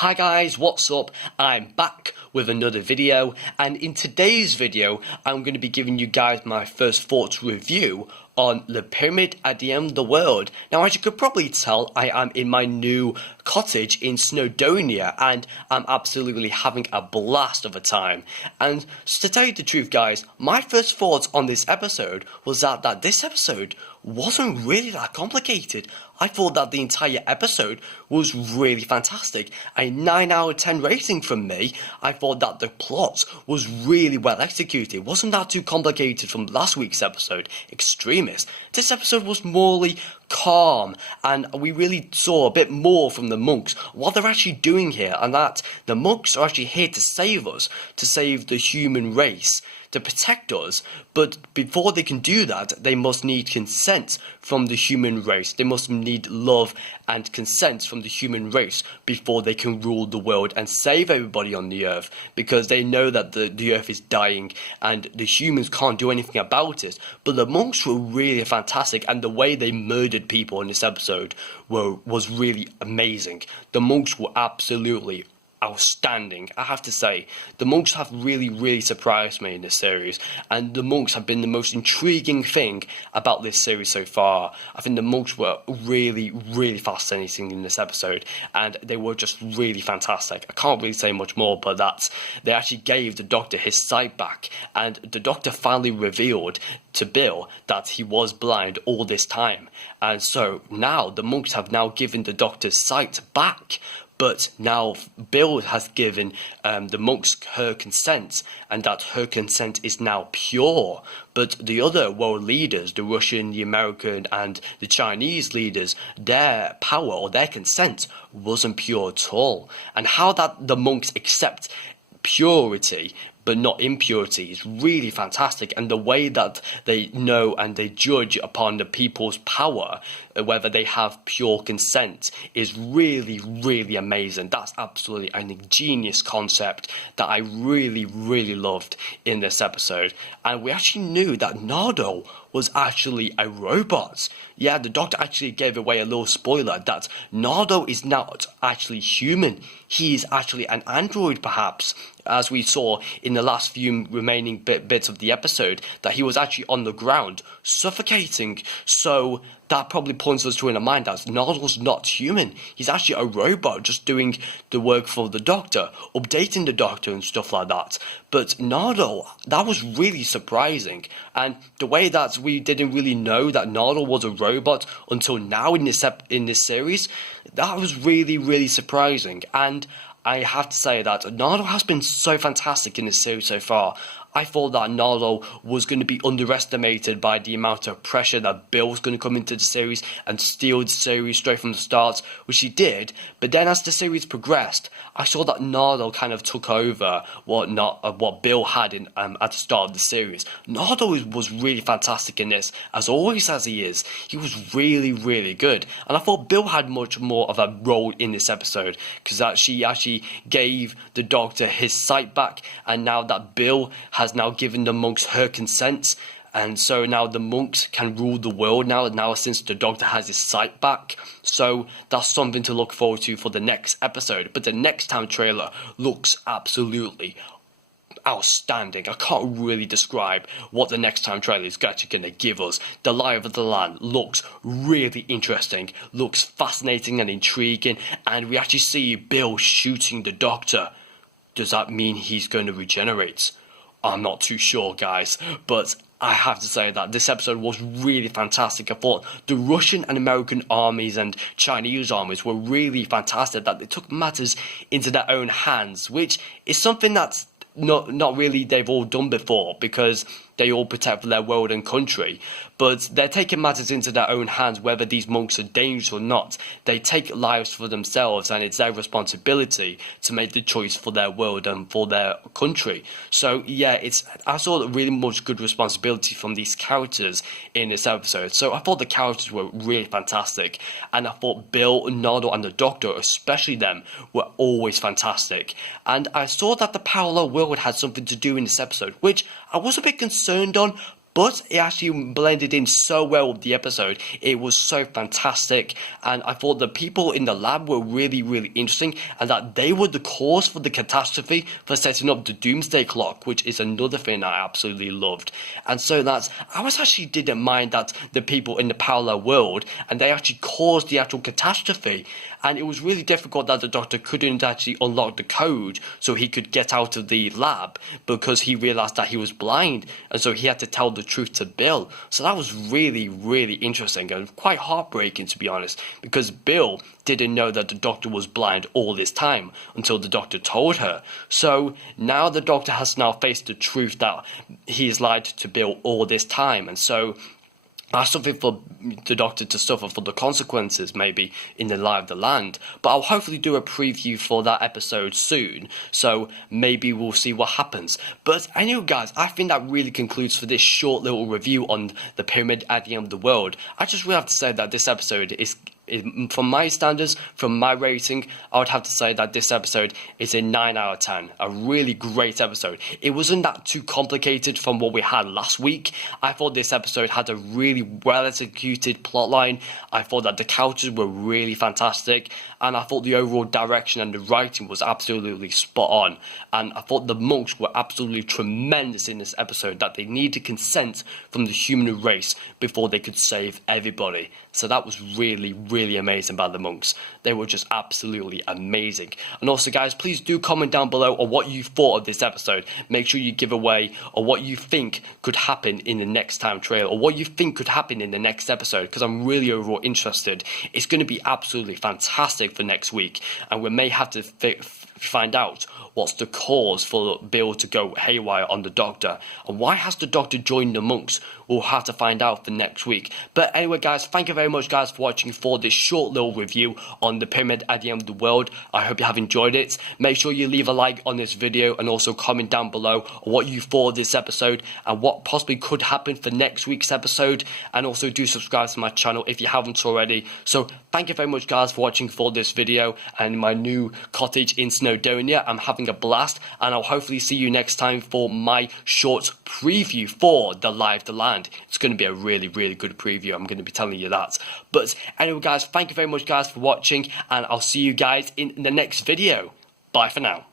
Hi guys, what's up? I'm back with another video, and in today's video I'm going to be giving you guys my first thoughts review on the pyramid at the end of the world. Now, as you could probably tell, I am in my new cottage in Snowdonia and I'm absolutely having a blast of a time. And to tell you the truth guys, my first thoughts on this episode was that this episode wasn't really that complicated. I thought that the entire episode was really fantastic. A 9 out of 10 rating from me. I thought that the plot was really well executed. Wasn't that too complicated from last week's episode, Extremist. This episode was morely calm, and we really saw a bit more from the monks, what they're actually doing here, and that the monks are actually here to save us, to save the human race, to protect us. But before they can do that, they must need consent from the human race. They must need love and consent from the human race before they can rule the world and save everybody on the earth, because they know that the earth is dying and the humans can't do anything about it. But the monks were really fantastic, and the way they murdered people in this episode was really amazing. The monks were absolutely outstanding, I have to say. The monks have really surprised me in this series, and the monks have been the most intriguing thing about this series so far. I think the monks were really fascinating in this episode, and they were just really fantastic. I can't really say much more, but that they actually gave the Doctor his sight back, and the Doctor finally revealed to Bill that he was blind all this time, and so now the monks have now given the Doctor's sight back. But now Bill has given the monks her consent, and that her consent is now pure. But the other world leaders, the Russian, the American, and the Chinese leaders, their power or their consent wasn't pure at all. And how that the monks accept purity but not impurity is really fantastic, and the way that they know and they judge upon the people's power, whether they have pure consent, is really amazing. That's absolutely an ingenious concept that I really loved in this episode. And we actually knew that Nardole was actually a robot. Yeah, the Doctor actually gave away a little spoiler that Nardole is not actually human. He is actually an android, perhaps, as we saw in the last few remaining bits of the episode, that he was actually on the ground, suffocating. So that probably points us to in a mind that Nardole's not human. He's actually a robot just doing the work for the Doctor, updating the Doctor and stuff like that. But Nardole, that was really surprising. And the way that we didn't really know that Nardole was a robot until now in this series, that was really surprising. And I have to say that Nardole has been so fantastic in this series so far. I thought that Nardole was going to be underestimated by the amount of pressure that Bill was going to come into the series and steal the series straight from the start, which he did. But then as the series progressed, I saw that Nardole kind of took over what Bill had at the start of the series. Nardole was really fantastic in this, as always as he is. He was really good. And I thought Bill had much more of a role in this episode, because she actually gave the Doctor his sight back, and now that Bill has now given the monks her consent, and so now the monks can rule the world now since the Doctor has his sight back. So that's something to look forward to for the next episode. But the next time trailer looks absolutely outstanding. I can't really describe what the next time trailer is actually going to give us. The Lie of the Land looks really interesting, looks fascinating and intriguing, and we actually see Bill shooting the Doctor. Does that mean he's going to regenerate? I'm not too sure, guys, but I have to say that this episode was really fantastic. I thought the Russian and American armies and Chinese armies were really fantastic, that they took matters into their own hands, which is something that's not really they've all done before, because they all protect their world and country. But they're taking matters into their own hands, whether these monks are dangerous or not. They take lives for themselves, and it's their responsibility to make the choice for their world and for their country. So yeah, I saw really much good responsibility from these characters in this episode. So I thought the characters were really fantastic, and I thought Bill, Nardole, and the Doctor, especially them, were always fantastic. And I saw that the parallel world had something to do in this episode, which I was a bit concerned on, but it actually blended in so well with the episode. It was so fantastic, and I thought the people in the lab were really, really interesting, and that they were the cause for the catastrophe for setting up the doomsday clock, which is another thing I absolutely loved. And so I actually didn't mind that the people in the parallel world, and they actually caused the actual catastrophe. And it was really difficult that the Doctor couldn't actually unlock the code so he could get out of the lab, because he realized that he was blind, and so he had to tell the truth to Bill. So that was really, really interesting and quite heartbreaking, to be honest, because Bill didn't know that the Doctor was blind all this time until the Doctor told her. So now the Doctor has now faced the truth that he's lied to Bill all this time, and so that's something for the Doctor to suffer for the consequences, maybe, in the Lie of the Land. But I'll hopefully do a preview for that episode soon, so maybe we'll see what happens. But anyway, guys, I think that really concludes for this short little review on the Pyramid at the End of the World. I just really have to say that this episode is from my standards, from my rating, I would have to say that this episode is a 9 out of 10. A really great episode. It wasn't that too complicated from what we had last week. I thought this episode had a really well executed plotline. I thought that the characters were really fantastic, and I thought the overall direction and the writing was absolutely spot on. And I thought the monks were absolutely tremendous in this episode, that they needed consent from the human race before they could save everybody. So that was really, really amazing by the monks. They were just absolutely amazing. And also, guys, please do comment down below on what you thought of this episode. Make sure you give away or what you think could happen in the next time trailer, or what you think could happen in the next episode, because I'm really overall interested. It's going to be absolutely fantastic for next week, and we may have to find out what's the cause for Bill to go haywire on the Doctor, and why has the Doctor joined the monks? We'll have to find out for next week. But anyway, guys, thank you very much, guys, for watching for this short little review on the Pyramid at the End of the World. I hope you have enjoyed it. Make sure you leave a like on this video, and also comment down below what you thought of this episode and what possibly could happen for next week's episode, and also do subscribe to my channel if you haven't already. So thank you very much, guys, for watching for this video and my new cottage in Snowdonia. I'm having a blast, and I'll hopefully see you next time for my short preview for the Lie of the Land. It's going to be a really, really good preview, I'm going to be telling you that. But anyway, guys, thank you very much, guys, for watching, and I'll see you guys in the next video. Bye for now.